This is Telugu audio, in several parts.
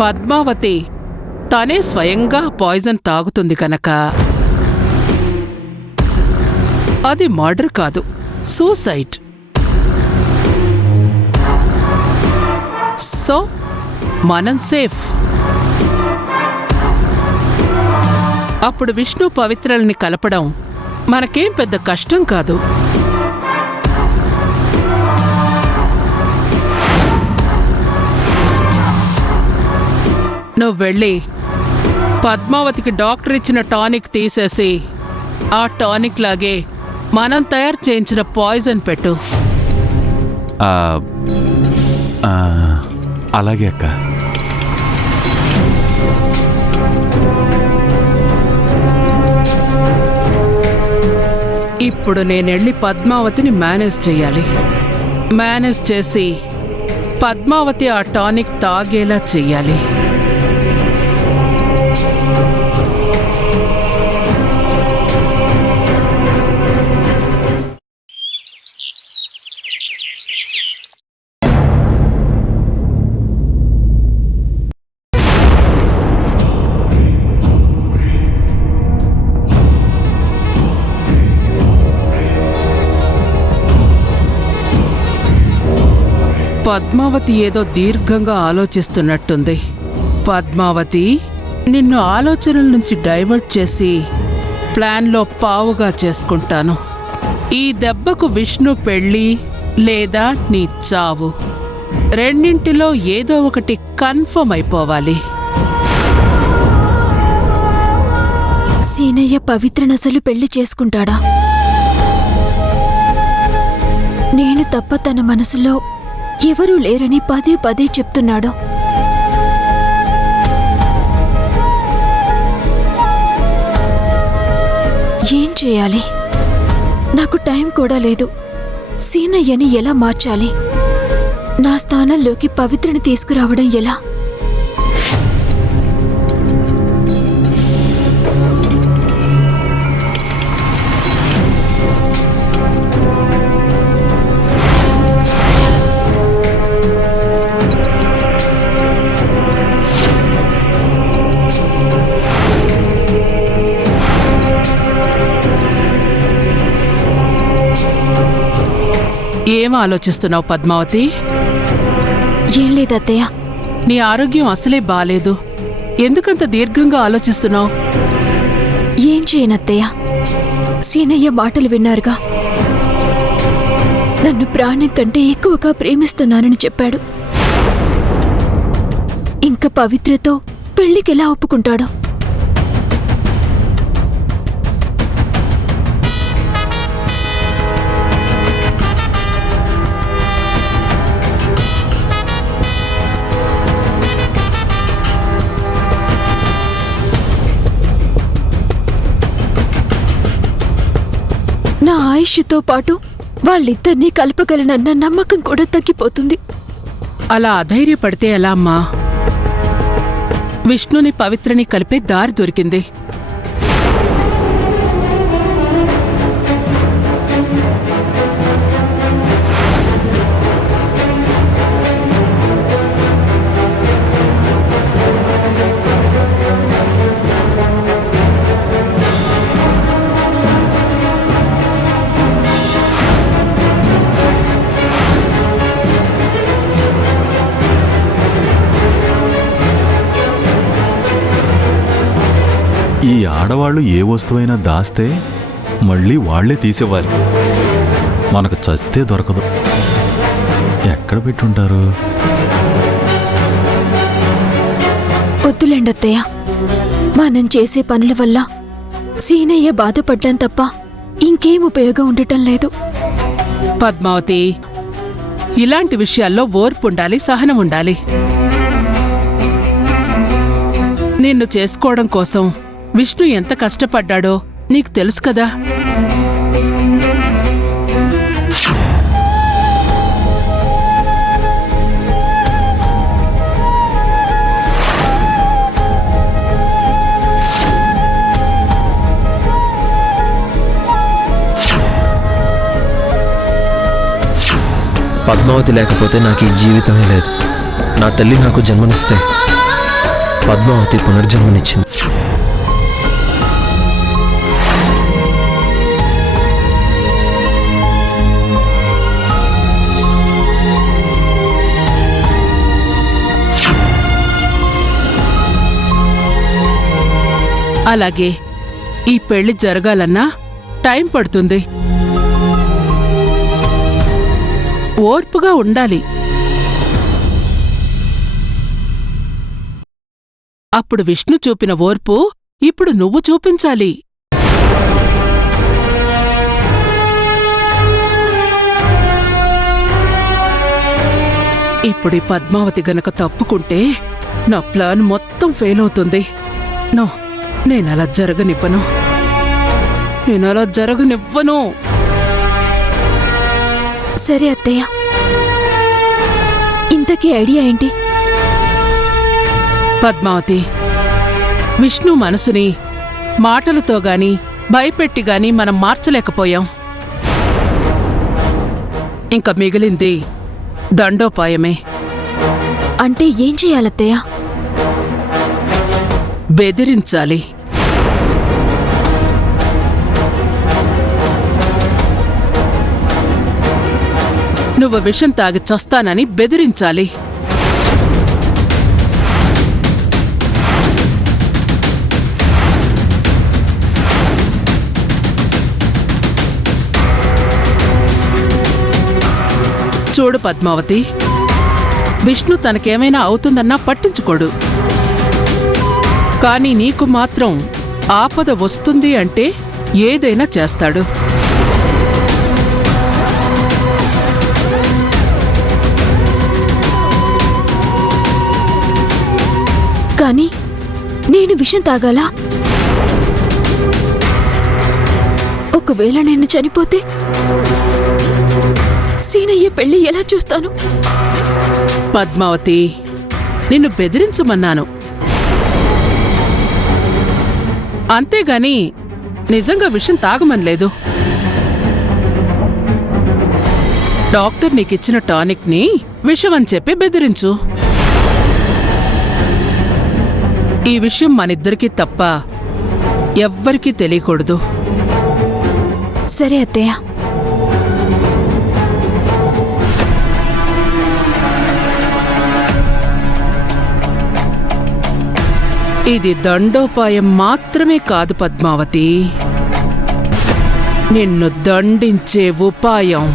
పద్మావతి తనే స్వయంగా పాయిజన్ తాగుతుంది కనుక అది మర్డర్ కాదు, సూసైడ్. సో మనం సేఫ్. అప్పుడు విష్ణు పవిత్రల్ని కలపడం మనకేం పెద్ద కష్టం కాదు. నువ్వు వెళ్ళి పద్మావతికి డాక్టర్ ఇచ్చిన టానిక్ తీసేసి ఆ టానిక్ లాగే మనం తయారు చేయించిన పాయిజన్ పెట్టు. అలాగే అక్క. ఇప్పుడు నేనెళ్ళి పద్మావతిని మేనేజ్ చెయ్యాలి. మేనేజ్ చేసి పద్మావతి ఆ టానిక్ తాగేలా చెయ్యాలి. పద్మావతి ఏదో దీర్ఘంగా ఆలోచిస్తున్నట్టుంది. పద్మావతి, నిన్ను ఆలోచనల నుంచి డైవర్ట్ చేసి ప్లాన్లో పావుగా చేసుకుంటాను. ఈ దెబ్బకు విష్ణు పెళ్ళి లేదా నీ చావు, రెండింటిలో ఏదో ఒకటి కన్ఫర్మ్ అయిపోవాలి. సీనయ్య పవిత్రనసలు పెళ్లి చేసుకుంటాడా? నేను తప్ప తన మనసులో ఎవరూ లేరని పదే పదే చెప్తున్నాడు. ఏం చేయాలి? నాకు టైం కూడా లేదు. సీనయ్యని ఎలా మార్చాలి? నా స్థానంలోకి పవిత్రని తీసుకురావడం ఎలా? ఏం ఆలోచిస్తున్నావు పద్మావతి? ఏం లేదత్తయ్య. నీ ఆరోగ్యం అసలే బాలేదు. ఎందుకంత దీర్ఘంగా ఆలోచిస్తున్నావు? ఏం చేయనత్తయ్య, సీనయ్య మాటలు విన్నారుగా. నన్ను ప్రాణం కంటే ఎక్కువగా ప్రేమిస్తున్నానని చెప్పాడు. ఇంకా పవిత్రతో పెళ్లికెలా ఒప్పుకుంటాడు? నా ఆయుష్తో పాటు వాళ్ళిద్దరినీ కలపగలనన్న నమ్మకం కూడా తగ్గిపోతుంది. అలా అధైర్యపడితే ఎలా అమ్మా? విష్ణుని పవిత్రని కలిపే దారి దొరికింది. ఈ ఆడవాళ్ళు ఏ వస్తువైనా దాస్తే మళ్ళీ వాళ్లే తీసేవాలి. మనకు చస్తే దొరకదు. ఎక్కడ పెట్టుంటారు? వద్దులేండత్తయ్య, మనం చేసే పనుల వల్ల సీనయ్య బాధపడ్డం తప్ప ఇంకేం ఉపయోగం ఉండటం లేదు. పద్మావతి, ఇలాంటి విషయాల్లో ఓర్పు ఉండాలి, సహనం ఉండాలి. నిన్ను చేసుకోవడం కోసం విష్ణు ఎంత కష్టపడ్డాడో నీకు తెలుసు కదా. పద్మావతి లేకపోతే నాకు ఈ జీవితమే లేదు. నా తల్లి నాకు జన్మనిస్తే పద్మావతి పునర్జన్మనిచ్చింది. అలాగే ఈ పెళ్లి జరగాలన్నా టైం పడుతుంది. ఓర్పుగా ఉండాలి. అప్పుడు విష్ణు చూపిన ఓర్పు ఇప్పుడు నువ్వు చూపించాలి. ఇప్పుడు ఈ పద్మావతి గనక తప్పుకుంటే నా ప్లాన్ మొత్తం ఫెయిల్ అవుతుంది. నో, నేనలా జరగనివ్వను. సరే అత్తయ్య, ఇంతకీ ఐడియా ఏంటి? పద్మావతి, విష్ణు మనసుని మాటలతో గాని భయపెట్టి గాని మనం మార్చలేకపోయాం. ఇంక మిగిలింది దండోపాయమే. అంటే ఏం చెయ్యాలత్తయ్య? బెదిరించాలి. నువ్వు విషం తాగి చస్తానని బెదిరించాలి. చూడు పద్మావతి, విష్ణు తనకేమైనా అవుతుందన్నా పట్టించుకోడు. కానీ నీకు మాత్రం ఆపద వస్తుంది అంటే ఏదైనా చేస్తాడు. కానీ నేను విషం తాగాలా? ఒకవేళ నేను చనిపోతే సీనయ్య పెళ్లి ఎలా చూస్తాను? పద్మావతి, నిన్ను బెదిరించమన్నాను, అంతేగాని నిజంగా విషం తాగమనలేదు. డాక్టర్ నీకిచ్చిన టానిక్ని విషమని చెప్పి బెదిరించు. ఈ విషయం మనిద్దరికీ తప్ప ఎవ్వరికీ తెలియకూడదు. సరే అత్తయ్య. ఇది దండోపాయం మాత్రమే కాదు పద్మావతి, నిన్ను దండించే ఉపాయం.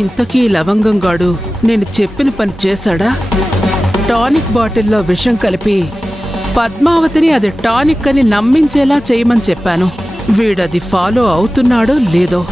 ఇంతకీ లవంగంగాడు నేను చెప్పిన పని చేశాడా? టానిక్ బాటిల్లో విషం కలిపి పద్మావతిని అది టానిక్ అని నమ్మించేలా చేయమని చెప్పాను. వీడది ఫాలో అవుతున్నాడో లేదో.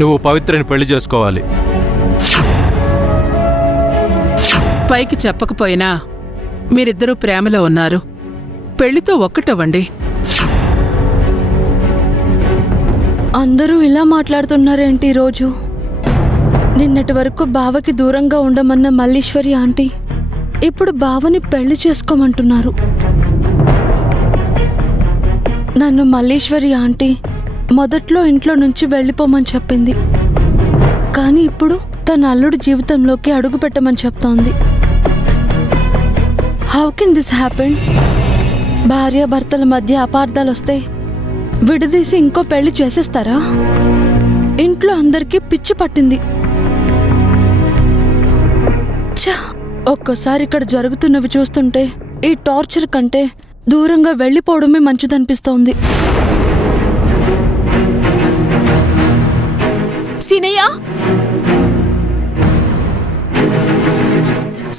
నువ్వు పవిత్రని పెళ్లి చేసుకోవాలి. పైకి చెప్పకపోయినా మీరిద్దరూ ప్రేమలో ఉన్నారు. పెళ్లితో ఒక్కటవ్వండి. అందరూ ఇలా మాట్లాడుతున్నారేంటి ఈరోజు? నిన్నటి వరకు బావకి దూరంగా ఉండమన్న మల్లీశ్వరి ఆంటీ ఇప్పుడు బావని పెళ్లి చేసుకోమంటున్నారు. నన్ను మల్లీశ్వరి ఆంటీ మొదట్లో ఇంట్లో నుంచి వెళ్ళిపోమని చెప్పింది. కానీ ఇప్పుడు తన అల్లుడి జీవితంలోకి అడుగు పెట్టమని చెప్తోంది. How can this happen? భార్యాభర్తల మధ్య అపార్థాలు వస్తే విడదీసి ఇంకో పెళ్లి చేసేస్తారా? ఇంట్లో అందరికీ పిచ్చి పట్టింది. ఛ! ఒక్కోసారి ఇక్కడ జరుగుతున్నవి చూస్తుంటే ఈ టార్చర్ కంటే దూరంగా వెళ్ళిపోవడమే మంచిదనిపిస్తోంది. సీనయ్య,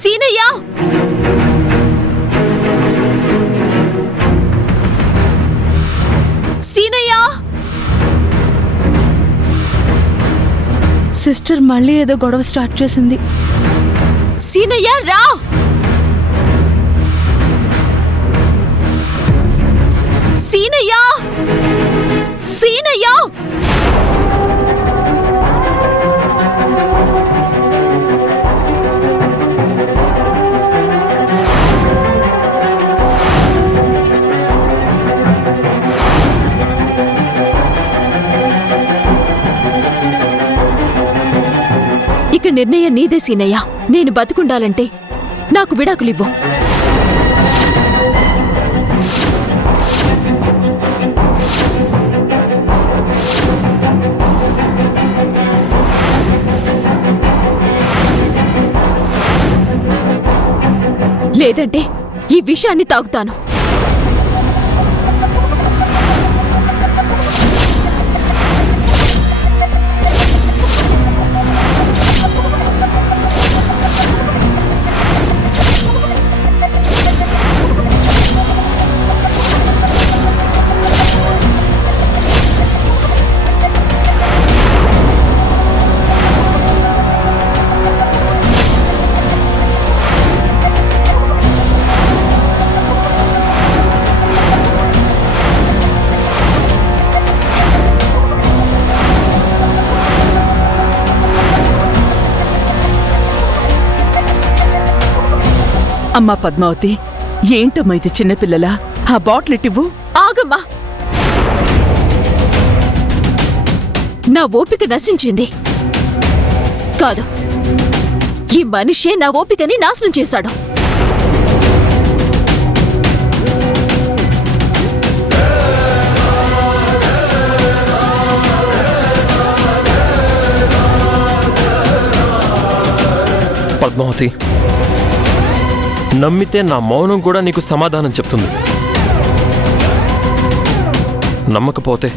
సీనయ్య, సీనయ్య. సిస్టర్ మళ్ళీ ఏదో గొడవ స్టార్ట్ చేసింది. సీనయ్య రా. సీనయ్య, సీనయ్య. ఇక నిర్ణయం నీదే సీనయ్య. నేను బతుకుండాలంటే నాకు విడాకులివ్వు. లేదంటే ఈ విషయాన్ని తాగుతాను. అమ్మా పద్మావతి, ఏంటమ్మా ఇది చిన్నపిల్లలా? ఆ బాటిల్ ఇటివ్వు. ఆగమ్మా, నా ఓపిక నశించింది. కాదు, ఈ మనిషే నా ఓపికని నాశనం చేశాడు. పద్మావతి, నమ్మితే నా మౌనం కూడా నీకు సమాధానం చెప్తుంది. నమ్మకపోతే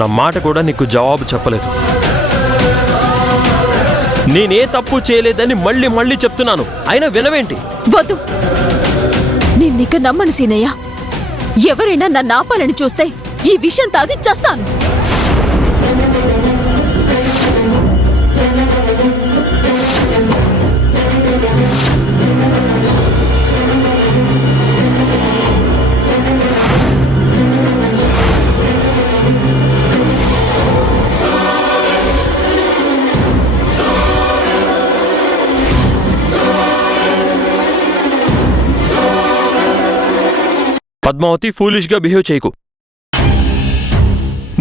నా మాట కూడా నీకు జవాబు చెప్పలేదు. నేనే తప్పు చేయలేదని మళ్ళీ మళ్ళీ చెప్తున్నాను, అయినా వినవేంటి? వద్దు, నిన్నిక నమ్మను సీనయ్య. ఎవరైనా నన్ను ఆపాలని చూస్తే ఈ విషయం తాగి చస్తాను. పద్మావతి, ఫూలిష్గా బిహేవ్ చేయకు.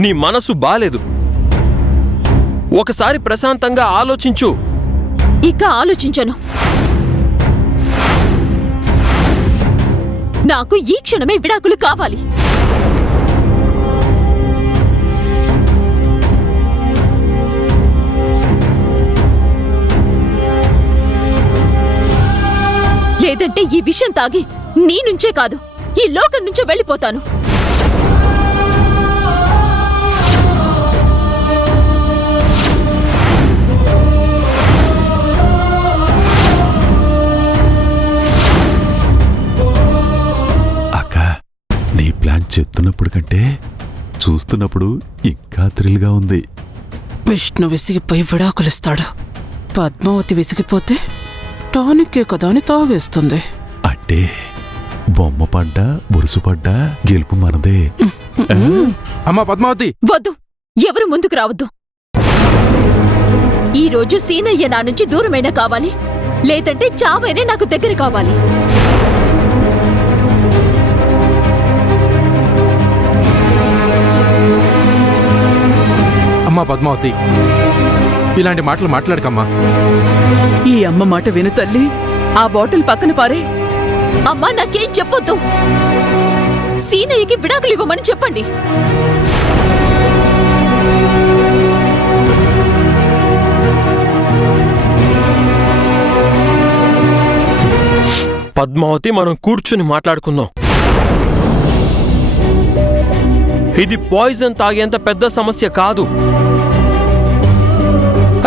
నీ మనసు బాలేదు. ఒకసారి ప్రశాంతంగా ఆలోచించు. ఇక ఆలోచించను. నాకు ఈ క్షణమే విడాకులు కావాలి. లేదంటే ఈ విషయం తాగి నీ నుంచే కాదు, ఈ లోకం నుంచే వెళ్ళిపోతాను. అక్క, నీ ప్లాన్ చెప్తున్నప్పుడు కంటే చూస్తున్నప్పుడు ఇంకా థ్రిల్గా ఉంది. విష్ణు విసిగిపోయి విడాకులిస్తాడు. పద్మావతి విసిగిపోతే టానిక్కే కదా అని తాగేస్తుంది. అంటే బొమ్మ పడ్డా బురుసు పడ్డా గెలుపు మనదే. అమ్మా పద్మావతి, వద్దు, ఎవరు ముందుకు రావద్దు. ఈ రోజు సీనయ్య నా నుంచి దూరమైనా కావాలి, లేదంటే చావైనా నాకు దగ్గర కావాలి. అమ్మా పద్మావతి, ఇలాంటి మాటలు మాట్లాడకమ్మా. ఈ అమ్మ మాట విను తల్లి. ఆ బాటిల్ పక్కన పారే. అమ్మా నాకేం చెప్పొద్దు. సీనయ్యకి విడాకులు ఇవ్వమని చెప్పండి. పద్మావతి, మనం కూర్చుని మాట్లాడుకుందాం. ఇది పాయిజన్ తాగేంత పెద్ద సమస్య కాదు.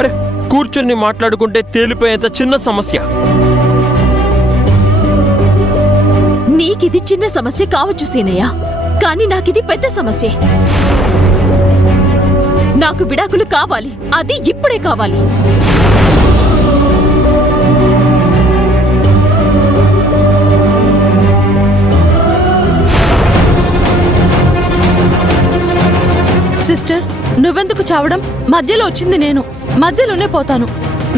అరే, కూర్చుని మాట్లాడుకుంటే తేలిపోయేంత చిన్న సమస్య. నీకిది చిన్న సమస్య కావచ్చు సీనయ్య, కానీ నాకిది పెద్ద సమస్య. నాకు విడాకులు కావాలి, అది ఇప్పుడే కావాలి. సిస్టర్, నువ్వెందుకు చావడం? మధ్యలో వచ్చింది నేను, మధ్యలోనే పోతాను.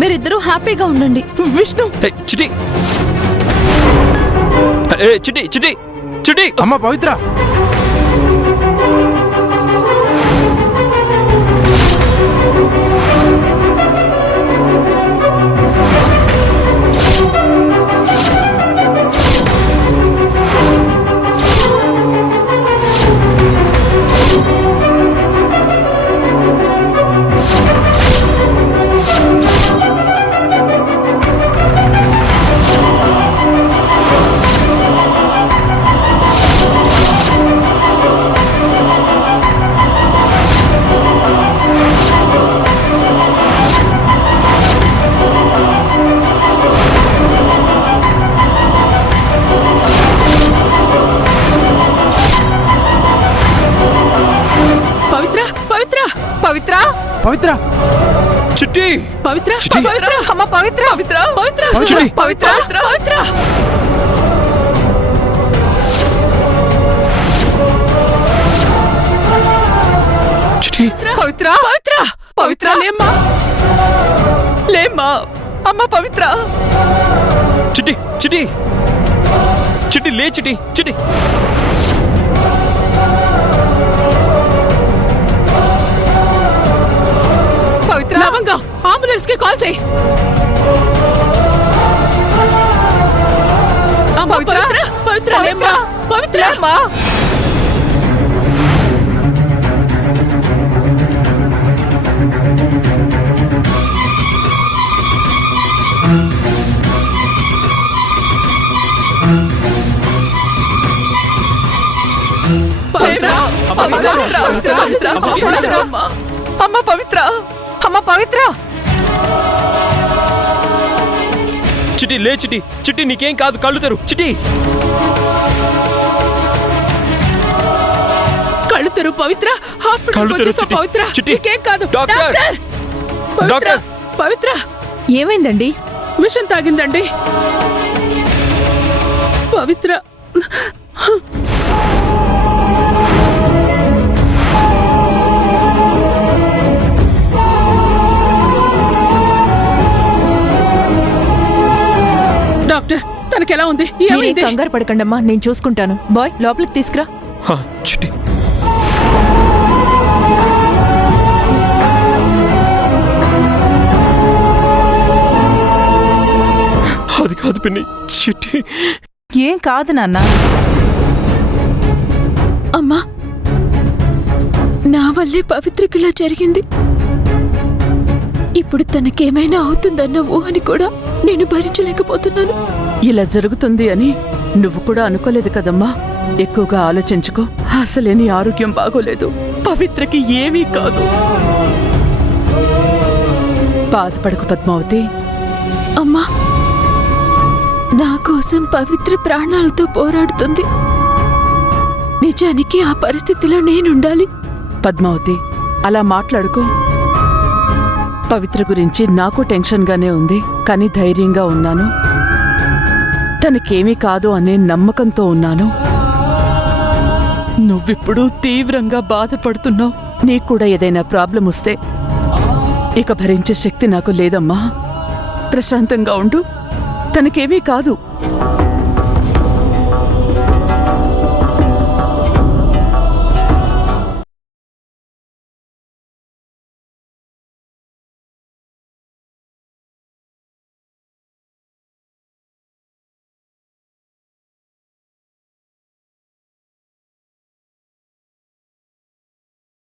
మీరిద్దరూ హ్యాపీగా ఉండండి. విష్ణు, ఏ, చిటి ఏ, చిటి చిటి చిటి. అమ్మా పవిత్ర, పవిత్ర పవిత్ర, చిట్టి పవిత్ర చిట్టి. పవిత్ర అమ్మ పవిత్ర, పవిత్ర, పవిత్ర చిట్టి. పవిత్ర పవిత్ర. చిట్టి, పవిత్ర పవిత్ర పవిత్ర లేమ్మా. లేమ్మా. అమ్మ పవిత్ర, చిట్టి చిట్టి చిట్టి, లే చిట్టి చిట్టి. పవిత్ర, లవంగా అంబులెన్స్ కి కాల్ చేయి. పవిత్ర పవిత్ర లేమ్మా. పవిత్ర పవిత్ర పవిత్ర పవిత్ర పవిత్ర. అమ్మ పవిత్ర, అమ్మ పవిత్ర. చిట్టి, లే చిట్టి చిట్టి, నీకేం కాదు, కళ్ళు తెరు చిట్టి. కళ్ళు తెరు పవిత్ర. హాస్పిటల్ కళ్ళు తెరు, వచ్చేసా చిట్టి. పవిత్ర. చిట్టి. నీకేం కాదు. డాక్టర్. పవిత్ర డాక్టర్. పవిత్ర ఏమైందండి? విషం తాగిందండి పవిత్ర. డాక్టర్, తనకెలా ఉంది? ఏమైంది? కంగారు పడకండమ్మా, నేను చూసుకుంటాను. బాయ్, లోపలికి తీసుకురా. హా, చిట్టి. అది కాదు పిన్ని, చిట్టి. ఏం కాదు నాన్న. అమ్మా, నా వల్లే పవిత్రకిలా జరిగింది. ఇప్పుడు తనకేమైనా అవుతుందన్న ఊహని కూడా నేను భరించలేకపోతున్నాను. ఇలా జరుగుతుంది అని నువ్వు కూడా అనుకోలేదు కదమ్మా. ఎక్కువగా ఆలోచించుకో. అసలే నీ ఆరోగ్యం బాగోలేదు. పవిత్రకి ఏమీ కాదు. బాధపడకు పద్మావతి. అమ్మా, నా కోసం పవిత్ర ప్రాణాలతో పోరాడుతుంది. నిజానికి ఆ పరిస్థితిలో నేనుండాలి. పద్మావతి, అలా మాట్లాడుకో. పవిత్ర గురించి నాకు టెన్షన్గానే ఉంది, కానీ ధైర్యంగా ఉన్నాను. తనకేమీ కాదు అనే నమ్మకంతో ఉన్నాను. నువ్విప్పుడు తీవ్రంగా బాధపడుతున్నావు. నీకు కూడా ఏదైనా ప్రాబ్లం వస్తే ఇక భరించే శక్తి నాకు లేదమ్మా. ప్రశాంతంగా ఉండు, తనకేమీ కాదు.